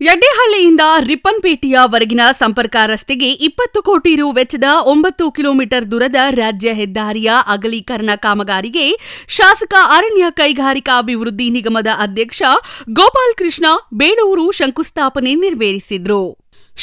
ಯಡ್ಡೇಹಳ್ಳಿಯಿಂದ ರಿಪ್ಪನ್ಪೇಟೆಯವರೆಗಿನ ಸಂಪರ್ಕ ರಸ್ತೆಗೆ ಇಪ್ಪತ್ತು ಕೋಟಿ ರು ವೆಚ್ಚದ ಒಂಬತ್ತು ಕಿಲೋಮೀಟರ್ ದೂರದ ರಾಜ್ಯ ಹೆದ್ದಾರಿಯ ಅಗಲೀಕರಣ ಕಾಮಗಾರಿಗೆ ಶಾಸಕ ಅರಣ್ಯ ಕೈಗಾರಿಕಾ ಅಭಿವೃದ್ಧಿ ನಿಗಮದ ಅಧ್ಯಕ್ಷ ಗೋಪಾಲ್ ಕೃಷ್ಣ ಬೇಳೂರು ಶಂಕುಸ್ಥಾಪನೆ ನೆರವೇರಿಸಿದ್ರು.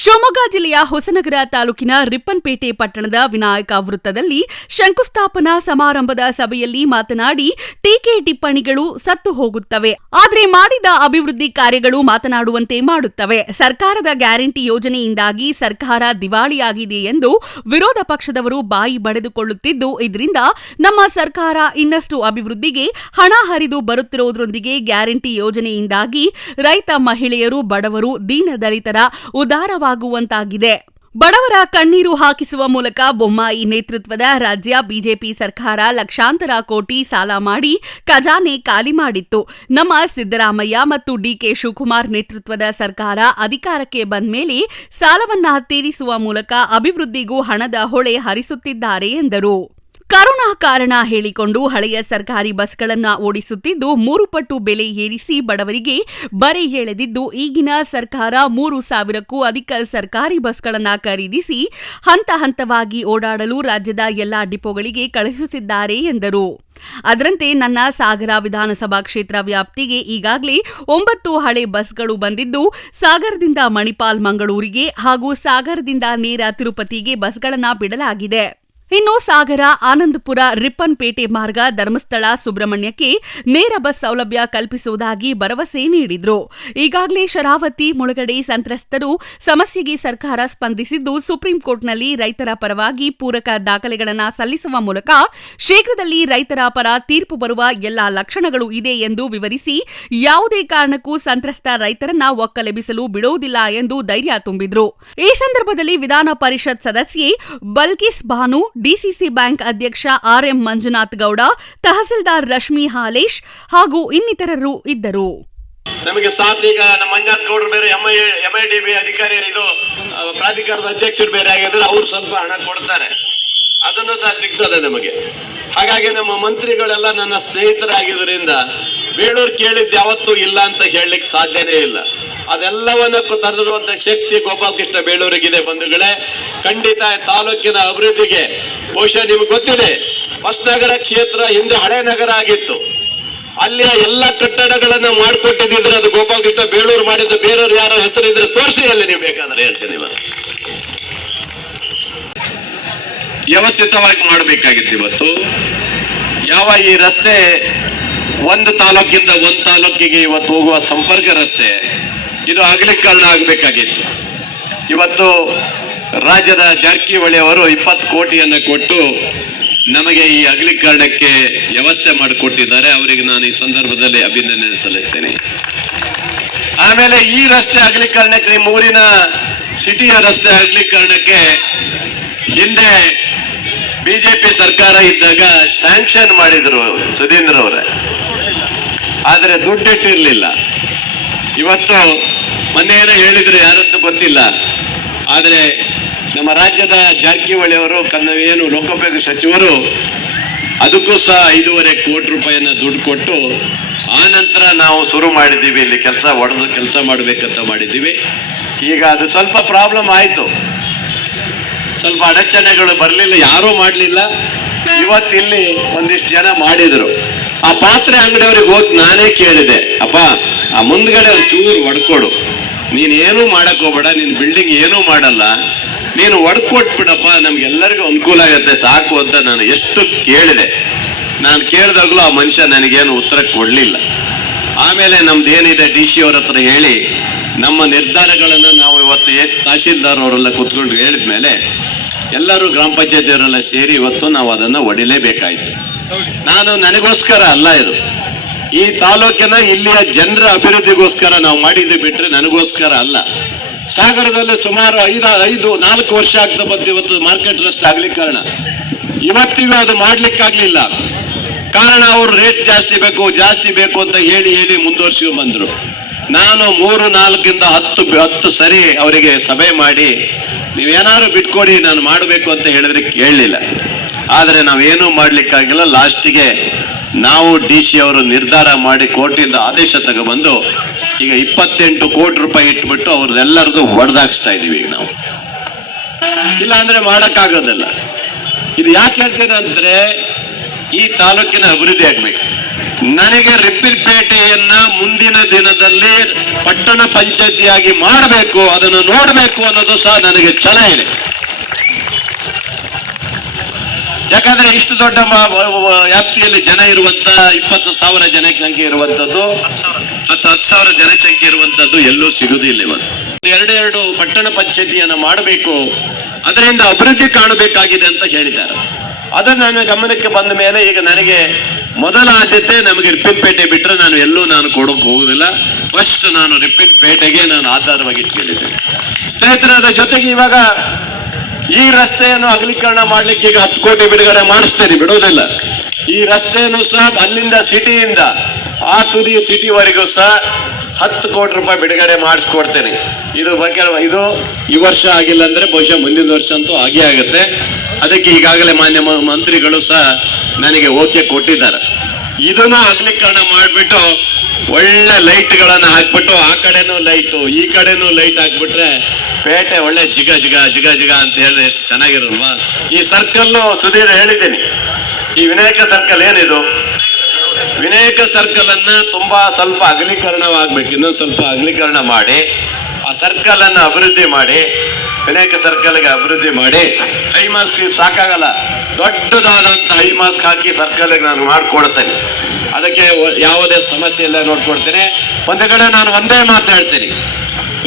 ಶಿವಮೊಗ್ಗ ಜಿಲ್ಲೆಯ ಹೊಸನಗರ ತಾಲೂಕಿನ ರಿಪ್ಪನ್ಪೇಟೆ ಪಟ್ಟಣದ ವಿನಾಯಕ ವೃತ್ತದಲ್ಲಿ ಶಂಕುಸ್ಥಾಪನಾ ಸಮಾರಂಭದ ಸಭೆಯಲ್ಲಿ ಮಾತನಾಡಿ, ಟೀಕೆ ಟಿಪ್ಪಣಿಗಳು ಸತ್ತು ಹೋಗುತ್ತವೆ. ಆದರೆ ಮಾಡಿದ ಅಭಿವೃದ್ಧಿ ಕಾರ್ಯಗಳು ಮಾತನಾಡುವಂತೆ ಮಾಡುತ್ತವೆ. ಸರ್ಕಾರದ ಗ್ಯಾರಂಟಿ ಯೋಜನೆಯಿಂದಾಗಿ ಸರ್ಕಾರ ದಿವಾಳಿಯಾಗಿದೆ ಎಂದು ವಿರೋಧ ಪಕ್ಷದವರು ಬಾಯಿ ಬಡೆದುಕೊಳ್ಳುತ್ತಿದ್ದು, ಇದರಿಂದ ನಮ್ಮ ಸರ್ಕಾರ ಇನ್ನಷ್ಟು ಅಭಿವೃದ್ಧಿಗೆ ಹಣ ಹರಿದು ಬರುತ್ತಿರುವುದರೊಂದಿಗೆ ಗ್ಯಾರಂಟಿ ಯೋಜನೆಯಿಂದಾಗಿ ರೈತ ಮಹಿಳೆಯರು, ಬಡವರು, ದೀನದಲಿತರ ಉದಾರವಾಗುವಂತಾಗಿದೆ ಬಡವರ ಕಣ್ಣೀರು ಹಾಕಿಸುವ ಮೂಲಕ ಬೊಮ್ಮಾಯಿ ನೇತೃತ್ವದ ರಾಜ್ಯ ಬಿಜೆಪಿ ಸರ್ಕಾರ ಲಕ್ಷಾಂತರ ಕೋಟಿ ಸಾಲ ಮಾಡಿ ಖಜಾನೆ ಖಾಲಿ ಮಾಡಿತ್ತು. ನಮ್ಮ ಸಿದ್ದರಾಮಯ್ಯ ಮತ್ತು ಡಿಕೆ ಶಿವಕುಮಾರ್ ನೇತೃತ್ವದ ಸರ್ಕಾರ ಅಧಿಕಾರಕ್ಕೆ ಬಂದ ಮೇಲೆ ಸಾಲವನ್ನ ತೀರಿಸುವ ಮೂಲಕ ಅಭಿವೃದ್ಧಿಗೂ ಹಣದ ಹೊಳೆ ಹರಿಸುತ್ತಿದ್ದಾರೆ ಎಂದರು. ಕರೋನಾ ಕಾರಣ ಹೇಳಿಕೊಂಡು ಹಳೆಯ ಸರ್ಕಾರಿ ಬಸ್ಗಳನ್ನು ಓಡಿಸುತ್ತಿದ್ದು, ಮೂರು ಪಟ್ಟು ಬೆಲೆ ಏರಿಸಿ ಬಡವರಿಗೆ ಬರೆ ಎಳೆದಿದ್ದು, ಈಗಿನ ಸರ್ಕಾರ ಮೂರು ಸಾವಿರಕ್ಕೂ ಅಧಿಕ ಸರ್ಕಾರಿ ಬಸ್ಗಳನ್ನು ಖರೀದಿಸಿ ಹಂತ ಹಂತವಾಗಿ ಓಡಾಡಲು ರಾಜ್ಯದ ಎಲ್ಲಾ ಡಿಪೋಗಳಿಗೆ ಕಳುಹಿಸುತ್ತಿದ್ದಾರೆ ಎಂದರು. ಅದರಂತೆ ನನ್ನ ಸಾಗರ ವಿಧಾನಸಭಾ ಕ್ಷೇತ್ರ ವ್ಯಾಪ್ತಿಗೆ ಈಗಾಗಲೇ ಒಂಬತ್ತು ಹಳೆ ಬಸ್ಗಳು ಬಂದಿದ್ದು, ಸಾಗರದಿಂದ ಮಣಿಪಾಲ್ ಮಂಗಳೂರಿಗೆ ಹಾಗೂ ಸಾಗರದಿಂದ ನೇರ ತಿರುಪತಿಗೆ ಬಸ್ಗಳನ್ನು ಬಿಡಲಾಗಿದೆ. ಇನ್ನು ಸಾಗರ, ಆನಂದಪುರ, ರಿಪ್ಪನ್ಪೇಟೆ ಮಾರ್ಗ, ಧರ್ಮಸ್ಥಳ, ಸುಬ್ರಹ್ಮಣ್ಯಕ್ಕೆ ನೇರ ಬಸ್ ಸೌಲಭ್ಯ ಕಲ್ಪಿಸುವುದಾಗಿ ಭರವಸೆ ನೀಡಿದ್ರು. ಈಗಾಗಲೇ ಶರಾವತಿ, ಮುಳುಗಡೆ ಸಂತ್ರಸ್ತರು ಸಮಸ್ಯೆಗೆ ಸರ್ಕಾರ ಸ್ಪಂದಿಸಿದ್ದು ಸುಪ್ರೀಂ ಕೋರ್ಟ್ನಲ್ಲಿ ರೈತರ ಪರವಾಗಿ ಪೂರಕ ದಾಖಲೆಗಳನ್ನು ಸಲ್ಲಿಸುವ ಮೂಲಕ ಶೀಘ್ರದಲ್ಲಿ ರೈತರ ಪರ ತೀರ್ಪು ಬರುವ ಎಲ್ಲಾ ಲಕ್ಷಣಗಳು ಇದೆ ಎಂದು ವಿವರಿಸಿ ಯಾವುದೇ ಕಾರಣಕ್ಕೂ ಸಂತ್ರಸ್ತ ರೈತರನ್ನ ಒಕ್ಕಲೆಬಿಸಲು ಬಿಡುವುದಿಲ್ಲ ಎಂದು ಧೈರ್ಯ ತುಂಬಿದ್ರು. ಈ ಸಂದರ್ಭದಲ್ಲಿ ವಿಧಾನ ಪರಿಷತ್ ಸದಸ್ಯೆ ಬಲ್ಕಿಸ್ ಬಾನು ಡಿಸಿಸಿ ಬ್ಯಾಂಕ್ ಅಧ್ಯಕ್ಷ ಆರ್ಎಂ ಮಂಜುನಾಥ್ ಗೌಡ, ತಹಸೀಲ್ದಾರ್ ರಶ್ಮಿ ಹಾಲೇಶ್ ಹಾಗೂ ಇನ್ನಿತರರು ಇದ್ದರು. ನಮಗೆ ಸಾಥ್ ಈಗ ನಮ್ಮ ಮಂಜಾತ್ ಗೌಡರು ಬೇರೆ M I M I D B ಅಧಿಕಾರಿ ಇದು ಪ್ರಾಧಿಕಾರದ ಅಧ್ಯಕ್ಷರು ಬೇರೆ ಆಗಿದ್ರೆ ಅವ್ರು ಸ್ವಲ್ಪ ಹಣ ಕೊಡ್ತಾರೆ. ಅದನ್ನು ಸಹ ಸಿಗ್ತದೆ ನಮಗೆ. ಹಾಗಾಗಿ ನಮ್ಮ ಮಂತ್ರಿಗಳೆಲ್ಲ ನನ್ನ ಸ್ನೇಹಿತರಾಗಿದ್ದರಿಂದ ಬೇಳೂರು ಕೇಳಿದ್ದು ಯಾವತ್ತೂ ಇಲ್ಲ ಅಂತ ಹೇಳಲಿಕ್ಕೆ ಸಾಧ್ಯನೇ ಇಲ್ಲ. ಅದೆಲ್ಲವನ್ನಕ್ಕೂ ತರುವಂತ ಶಕ್ತಿ ಗೋಪಾಲಕೃಷ್ಣ ಬೇಳೂರಿಗಿದೆ ಬಂಧುಗಳೇ. ಖಂಡಿತ ತಾಲೂಕಿನ ಅಭಿವೃದ್ಧಿಗೆ ಬಹುಶಃ ನಿಮ್ಗೆ ಗೊತ್ತಿದೆ, ಹೊಸನಗರ ಕ್ಷೇತ್ರ ಹಿಂದೆ ಹಳೆ ನಗರ ಆಗಿತ್ತು. ಅಲ್ಲಿಯ ಎಲ್ಲ ಕಟ್ಟಡಗಳನ್ನ ಮಾಡಿಕೊಟ್ಟಿದ್ರೆ ಅದು ಗೋಪಾಲಕೃಷ್ಣ ಬೇಳೂರು ಮಾಡಿದ್ದು ಬೇರೆಯವ್ರು ಯಾರೋ ಹೆಸರಿದ್ರೆ ತೋರಿಸಿ ಅಲ್ಲಿ ನೀವು ಬೇಕಾದ್ರೆ ಹೇಳ್ತೀನಿ ವ್ಯವಸ್ಥಿತವಾಗಿ ಮಾಡಬೇಕಾಗಿತ್ತು ಇವತ್ತು. ಯಾವ ಈ ರಸ್ತೆ ಒಂದು ತಾಲೂಕಿಂದ ಒಂದು ತಾಲೂಕಿಗೆ ಇವತ್ತು ಹೋಗುವ ಸಂಪರ್ಕ ರಸ್ತೆ, ಇದು ಅಗಲೀಕರಣ ಆಗಬೇಕಾಗಿತ್ತು. ಇವತ್ತು ರಾಜ್ಯದ ಜಾರಕಿಹೊಳಿ ಅವರು ಇಪ್ಪತ್ತು ಕೋಟಿಯನ್ನು ಕೊಟ್ಟು ನಮಗೆ ಈ ಅಗಲೀಕರಣಕ್ಕೆ ವ್ಯವಸ್ಥೆ ಮಾಡಿಕೊಟ್ಟಿದ್ದಾರೆ. ಅವರಿಗೆ ನಾನು ಈ ಸಂದರ್ಭದಲ್ಲಿ ಅಭಿನಂದನೆ ಸಲ್ಲಿಸ್ತೇನೆ. ಆಮೇಲೆ ಈ ರಸ್ತೆ ಅಗಲೀಕರಣಕ್ಕೆ ನಿಮ್ಮ ಊರಿನ ಸಿಟಿಯ ರಸ್ತೆ ಅಗಲೀಕರಣಕ್ಕೆ ಹಿಂದೆ ಬಿಜೆಪಿ ಸರ್ಕಾರ ಇದ್ದಾಗ ಸ್ಯಾಂಕ್ಷನ್ ಮಾಡಿದ್ರು ಸುಧೀಂದ್ರ ಅವರೇ. ಆದರೆ ದುಡ್ಡಿಟ್ಟಿರಲಿಲ್ಲ. ಇವತ್ತು ಮೊನ್ನೆ ಏನೋ ಹೇಳಿದ್ರು ಯಾರಂತೂ ಗೊತ್ತಿಲ್ಲ. ಆದರೆ ನಮ್ಮ ರಾಜ್ಯದ ಜಾರಕಿಹೊಳಿ ಅವರು ಕನ್ನ ಏನು ಲೋಕೋಪಯೋಗಿ ಸಚಿವರು, ಅದಕ್ಕೂ ಸಹ ಐದೂವರೆ ಕೋಟಿ ರೂಪಾಯಿಯನ್ನ ದುಡ್ಡು ಕೊಟ್ಟು, ಆ ನಂತರ ನಾವು ಶುರು ಮಾಡಿದ್ದೀವಿ, ಇಲ್ಲಿ ಕೆಲಸ ಒಡೆದು ಕೆಲಸ ಮಾಡಬೇಕಂತ ಮಾಡಿದ್ದೀವಿ. ಈಗ ಅದು ಸ್ವಲ್ಪ ಪ್ರಾಬ್ಲಮ್ ಆಯಿತು. ಸ್ವಲ್ಪ ಅಡಚಣೆಗಳು ಬರಲಿಲ್ಲ, ಯಾರೂ ಮಾಡಲಿಲ್ಲ. ಇವತ್ತು ಇಲ್ಲಿ ಒಂದಿಷ್ಟು ಜನ ಮಾಡಿದರು. ಆ ಪಾತ್ರೆ ಅಂಗಡಿಯವ್ರಿಗೆ ಹೋಗಿ ನಾನೇ ಕೇಳಿದೆ ಅಪ್ಪ ಆ ಮುಂದ್ಗಡೆ ಚೂರು ಹೊಡ್ಕೊಡು. ನೀನೇನು ಮಾಡಕ್ ಹೋಗ್ಬೇಡ, ನೀನ್ ಬಿಲ್ಡಿಂಗ್ ಏನೂ ಮಾಡಲ್ಲ. ನೀನು ಒಡ್ಕೊಟ್ಬಿಡಪ್ಪ, ನಮ್ಗೆಲ್ಲರಿಗೂ ಅನುಕೂಲ ಆಗತ್ತೆ, ಸಾಕು ಅಂತ ನಾನು ಎಷ್ಟು ಕೇಳಿದೆ. ನಾನು ಕೇಳಿದಾಗಲೂ ಆ ಮನುಷ್ಯ ನನಗೇನು ಉತ್ತರ ಕೊಡ್ಲಿಲ್ಲ. ಆಮೇಲೆ ನಮ್ದು ಏನಿದೆ ಡಿ ಸಿ ಅವ್ರ ಹತ್ರ ಹೇಳಿ, ನಮ್ಮ ನಿರ್ಧಾರಗಳನ್ನು ನಾವು ಇವತ್ತು ಎಸ್ ತಹಶೀಲ್ದಾರ್ ಅವರೆಲ್ಲ ಕೂತ್ಕೊಂಡು ಹೇಳಿದ್ಮೇಲೆ, ಎಲ್ಲರೂ ಗ್ರಾಮ ಪಂಚಾಯತಿಯವರೆಲ್ಲ ಸೇರಿ ಇವತ್ತು ನಾವು ಅದನ್ನು ಒಡಿಲೇಬೇಕಾಯ್ತು. ನಾನು ನನಗೋಸ್ಕರ ಅಲ್ಲ ಇದು. ಈ ತಾಲೂಕಿನ ಇಲ್ಲಿಯ ಜನರ ಅಭಿವೃದ್ಧಿಗೋಸ್ಕರ ನಾವು ಮಾಡಿದ್ದು ಬಿಟ್ರೆ ನನಗೋಸ್ಕರ ಅಲ್ಲ. ಸಾಗರದಲ್ಲಿ ಸುಮಾರು ಐದು ಐದು, ನಾಲ್ಕು ವರ್ಷ ಆಗ್ತಾ ಬಂದು ಇವತ್ತು ಮಾರ್ಕೆಟ್ ರಸ್ತೆ ಕಾರಣ. ಇವತ್ತಿಗೂ ಅದು ಮಾಡ್ಲಿಕ್ಕಾಗ್ಲಿಲ್ಲ. ಕಾರಣ ಅವರು ರೇಟ್ ಜಾಸ್ತಿ ಬೇಕು ಜಾಸ್ತಿ ಬೇಕು ಅಂತ ಹೇಳಿ ಹೇಳಿ ಮುಂದುವರ್ಸ್ಕೊಂಡ್ ಬಂದ್ರು. ನಾನು ಮೂರು, ನಾಲ್ಕಿಂದ ಹತ್ತು ಹತ್ತು ಸರಿ ಅವರಿಗೆ ಸಭೆ ಮಾಡಿ, ನೀವೇನಾದ್ರು ಬಿಟ್ಕೊಡಿ, ನಾನು ಮಾಡಬೇಕು ಅಂತ ಹೇಳಿದ್ರೆ ಕೇಳಲಿಲ್ಲ. ಆದರೆ ನಾವೇನೂ ಮಾಡ್ಲಿಕ್ಕಾಗಿಲ್ಲ. ಲಾಸ್ಟಿಗೆ ನಾವು ಡಿ ಸಿ ಅವರು ನಿರ್ಧಾರ ಮಾಡಿ ಕೋರ್ಟಿಂದ ಆದೇಶ ತಗೊಬಂದು ಈಗ ಇಪ್ಪತ್ತೆಂಟು ಕೋಟಿ ರೂಪಾಯಿ ಇಟ್ಬಿಟ್ಟು ಅವ್ರದ್ದೆಲ್ಲರದು ಹೊಡೆದಾಕ್ಸ್ತಾ ಇದೀವಿ ಈಗ ನಾವು. ಇಲ್ಲ ಅಂದ್ರೆ ಮಾಡೋಕ್ಕಾಗೋದಿಲ್ಲ. ಇದು ಯಾಕೆ ಹೇಳ್ತೇನೆ ಅಂದ್ರೆ ಈ ತಾಲೂಕಿನ ಅಭಿವೃದ್ಧಿ ಆಗ್ಬೇಕು. ನನಗೆ ರಿಪ್ಪಿಲ್ಪೇಟೆಯನ್ನ ಮುಂದಿನ ದಿನದಲ್ಲಿ ಪಟ್ಟಣ ಪಂಚಾಯತಿಯಾಗಿ ಮಾಡಬೇಕು, ಅದನ್ನು ನೋಡಬೇಕು ಅನ್ನೋದು ಸಹ ನನಗೆ ಛಲ ಇದೆ. ಯಾಕಂದ್ರೆ ಇಷ್ಟು ದೊಡ್ಡ ವ್ಯಾಪ್ತಿಯಲ್ಲಿ ಜನ ಇರುವಂತ ಇಪ್ಪತ್ತು ಸಾವಿರ ಜನಸಂಖ್ಯೆ ಇರುವಂತದ್ದು. ಹತ್ತು ಹತ್ತು ಸಾವಿರ ಜನಸಂಖ್ಯೆ ಇರುವಂತದ್ದು ಎಲ್ಲೂ ಸಿಗುದಿಲ್ಲ ಇವತ್ತು ಎರಡೆರಡು ಪಟ್ಟಣ ಪಂಚಾಯತಿಯನ್ನ ಮಾಡಬೇಕು, ಅದರಿಂದ ಅಭಿವೃದ್ಧಿ ಕಾಣಬೇಕಾಗಿದೆ ಅಂತ ಹೇಳಿದ್ದಾರೆ. ಅದು ನನ್ನ ಗಮನಕ್ಕೆ ಬಂದ ಮೇಲೆ ಈಗ ನನಗೆ ಮೊದಲ ಆದ್ಯತೆ ನಮಗೆ ರಿಪ್ಪಿನ್ಪೇಟೆ ಬಿಟ್ಟರೆ ನಾನು ಎಲ್ಲೂ ನಾನು ಕೊಡೋಕೆ ಹೋಗುದಿಲ್ಲ. ಫಸ್ಟ್ ನಾನು ರಿಪ್ಪಿನ್ಪೇಟೆಗೆ ನಾನು ಆಧಾರವಾಗಿ ಇಟ್ಕೊಂಡಿದ್ದೇನೆ ಸ್ನೇಹಿತರಾದ ಜೊತೆಗೆ ಇವಾಗ ಈ ರಸ್ತೆಯನ್ನು ಅಗಲೀಕರಣ ಮಾಡ್ಲಿಕ್ಕೆ ಈಗ ಹತ್ತು ಕೋಟಿ ಬಿಡುಗಡೆ ಮಾಡಿಸ್ತೇನೆ ಬಿಡೋದಿಲ್ಲ ಈ ರಸ್ತೆಯನ್ನು ಸಹ ಅಲ್ಲಿಂದ ಸಿಟಿಯಿಂದ ಆ ತುದಿ ಸಿಟಿವರೆಗೂ ಸಹ ಹತ್ತು ಕೋಟಿ ರೂಪಾಯಿ ಬಿಡುಗಡೆ ಮಾಡಿಸ್ಕೊಡ್ತೇನೆ. ಇದು ಬಗ್ಗೆ ಇದು ಈ ವರ್ಷ ಆಗಿಲ್ಲ ಅಂದ್ರೆ ಬಹುಶಃ ಮುಂದಿನ ವರ್ಷ ಅಂತೂ ಆಗೇ ಆಗುತ್ತೆ. ಅದಕ್ಕೆ ಈಗಾಗಲೇ ಮಾನ್ಯ ಮಂತ್ರಿಗಳು ಸಹ ನನಗೆ ಓಕೆ ಕೊಟ್ಟಿದ್ದಾರೆ. ಇದನ್ನ ಅಗಲೀಕರಣ ಮಾಡಿಬಿಟ್ಟು ಒಳ್ಳೆ ಲೈಟ್ಗಳನ್ನು ಹಾಕ್ಬಿಟ್ಟು ಆ ಕಡೆನೂ ಲೈಟು, ಈ ಕಡೆನೂ ಲೈಟ್ ಹಾಕ್ಬಿಟ್ರೆ ಪೇಟೆ ಒಳ್ಳೆ ಜಿಗ ಜಿಗ ಜಿಗ ಜಿಗ ಅಂತ ಹೇಳಿದ್ರೆ ಎಷ್ಟು ಚೆನ್ನಾಗಿರಲ್ವಾ ಈ ಸರ್ಕಲ್ ಸುಧೀರ್ ಹೇಳಿದ್ದೀನಿ. ಈ ವಿನಾಯಕ ಸರ್ಕಲ್ ಏನಿದು? ವಿನಾಯಕ ಸರ್ಕಲ್ ಅನ್ನ ತುಂಬಾ ಸ್ವಲ್ಪ ಅಗಲೀಕರಣವಾಗ್ಬೇಕು ಇನ್ನೊಂದು ಸ್ವಲ್ಪ ಅಗಲೀಕರಣ ಮಾಡಿ ಆ ಸರ್ಕಲ್ ಅನ್ನ ಅಭಿವೃದ್ಧಿ ಮಾಡಿ ವಿನಾಯಕ ಸರ್ಕಲ್ಗೆ ಅಭಿವೃದ್ಧಿ ಮಾಡಿ ಹೈ ಮಾಸ್ಕ್ ಸಾಕಾಗಲ್ಲ. ದೊಡ್ಡದಾದಂತ ಹೈ ಮಾಸ್ಕ್ ಹಾಕಿ ಸರ್ಕಲ್ಗೆ ನಾನು ಮಾಡ್ಕೊಡ್ತೇನೆ. ಅದಕ್ಕೆ ಯಾವುದೇ ಸಮಸ್ಯೆ ಇಲ್ಲ ನೋಡ್ಕೊಡ್ತೇನೆ. ಒಂದು ಕಡೆ ನಾನು ಒಂದೇ ಮಾತು ಹೇಳ್ತೀನಿ.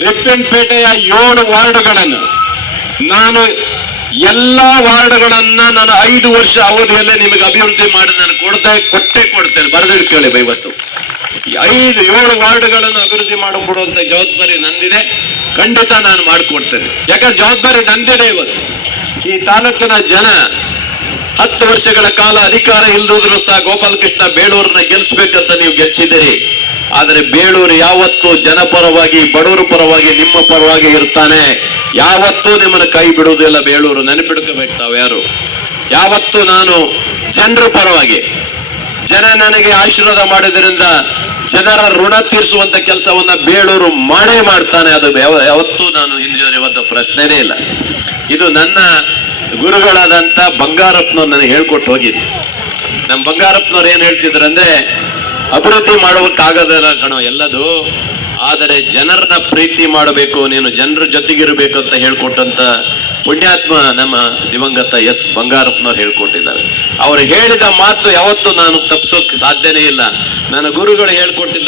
ರಿಪ್ಪನ್ಪೇಟೆಯ ಏಳು ವಾರ್ಡ್ಗಳನ್ನು ನಾನು ಎಲ್ಲಾ ವಾರ್ಡ್ಗಳನ್ನ ನಾನು ಐದು ವರ್ಷ ಅವಧಿಯಲ್ಲೇ ನಿಮಗೆ ಅಭಿವೃದ್ಧಿ ಮಾಡಿ ನಾನು ಕೊಡ್ತಾ, ಕೊಟ್ಟೆ ಕೊಡ್ತೇನೆ. ಬರೆದಿಟ್ಕೊಳ್ಳಿ ಇವತ್ತು. ಐದು, ಏಳು ವಾರ್ಡ್ಗಳನ್ನು ಅಭಿವೃದ್ಧಿ ಮಾಡಿಕೊಡುವಂತ ಜವಾಬ್ದಾರಿ ನಂದಿದೆ. ಖಂಡಿತ ನಾನು ಮಾಡಿಕೊಡ್ತೇನೆ. ಯಾಕಂದ್ರೆ ಜವಾಬ್ದಾರಿ ನಂದಿದೆ ಇವತ್ತು. ಈ ತಾಲೂಕಿನ ಜನ ಹತ್ತು ವರ್ಷಗಳ ಕಾಲ ಅಧಿಕಾರ ಇಲ್ಲದಿದ್ರು ಸಹ ಗೋಪಾಲಕೃಷ್ಣ ಬೇಳೂರನ್ನ ಗೆಲ್ಲಿಸ್ಬೇಕಂತ ನೀವು ಗೆಲ್ಸಿದ್ದೀರಿ. ಆದರೆ ಬೇಳೂರು ಯಾವತ್ತೂ ಜನಪರವಾಗಿ ಬಡವರ ಪರವಾಗಿ, ನಿಮ್ಮ ಪರವಾಗಿ ಇರ್ತಾನೆ. ಯಾವತ್ತೂ ನಿಮ್ಮನ್ನು ಕೈ ಬಿಡುವುದಿಲ್ಲ ಬೇಳೂರು. ನೆನಪಿಡ್ಕೋಬೇಕು ತಾವು ಯಾರು? ಯಾವತ್ತೂ ನಾನು ಜನರ ಪರವಾಗಿ. ಜನ ನನಗೆ ಆಶೀರ್ವಾದ ಮಾಡಿದ್ರಿಂದ ಜನರ ಋಣ ತೀರಿಸುವಂತ ಕೆಲಸವನ್ನ ಬೇಳೂರು ಮಾಡೇ ಮಾಡ್ತಾನೆ. ಅದು ಯಾವ- ಯಾವತ್ತೂ ನಾನು ಹಿಂದಿರುವಂತ ಪ್ರಶ್ನೆನೇ ಇಲ್ಲ. ಇದು ನನ್ನ ಗುರುಗಳಾದಂತ ಬಂಗಾರಪ್ಪನವ್ರು ನನಗೆ ಹೇಳ್ಕೊಟ್ಟು ಹೋಗಿದ್ದೆ. ನಮ್ಮ ಬಂಗಾರಪ್ಪನವ್ರು ಏನ್ ಹೇಳ್ತಿದ್ರಂದ್ರೆ ಅಭಿವೃದ್ಧಿ ಮಾಡುವಕ್ಕಾಗದಲ್ಲ ಕಣ ಎಲ್ಲದು, ಆದರೆ ಜನರನ್ನ ಪ್ರೀತಿ ಮಾಡಬೇಕು, ನೀನು ಜನರ ಜೊತೆಗಿರಬೇಕು ಅಂತ ಹೇಳ್ಕೊಟ್ಟಂತ ಪುಣ್ಯಾತ್ಮ ನಮ್ಮ ದಿವಂಗತ ಎಸ್. ಬಂಗಾರಪ್ಪನವ್ರು ಹೇಳ್ಕೊಟ್ಟಿದ್ದಾರೆ. ಅವರು ಹೇಳಿದ ಮಾತು ಯಾವತ್ತೂ ನಾನು ತಪ್ಪಿಸೋಕೆ ಸಾಧ್ಯನೇ ಇಲ್ಲ. ನನ್ನ ಗುರುಗಳು ಹೇಳ್ಕೊಟ್ಟಿದ್ದ